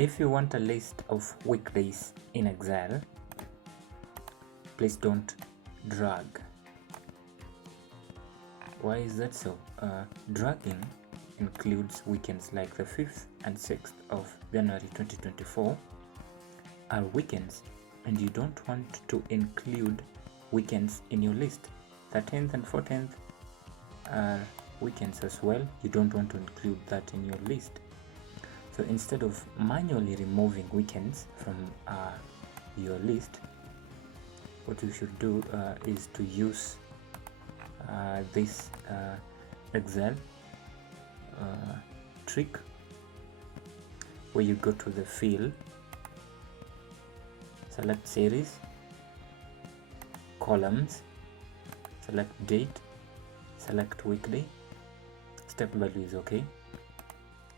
If you want a list of weekdays in Excel, please don't drag. Why is that so? Dragging includes weekends like the 5th and 6th of January 2024 are weekends, and you don't want to include weekends in your list. 13th and 14th are weekends as well. You don't want to include that in your list. So instead of manually removing weekends from your list, what you should do is to use this Excel trick, where you go to the field, select series, columns, select date, select weekday, step value is okay,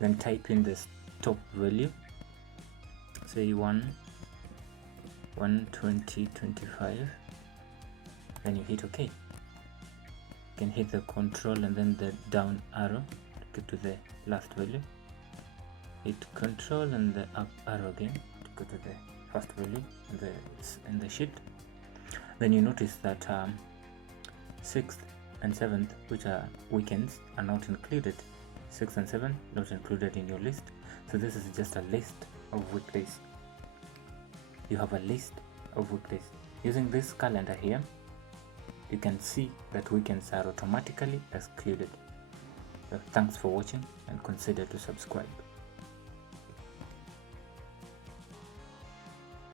then type in the top value, say 1/20/25, then you hit OK. You can hit the control and then the down arrow to get to the last value, hit control and the up arrow again to go to the first value in the sheet. Then you notice that 6th and 7th, which are weekends, are not included. 6 and 7 not included in your list. So this is just a list of weekdays. You have a list of weekdays. Using this calendar here, you can see that weekends are automatically excluded. So thanks for watching, and consider to subscribe.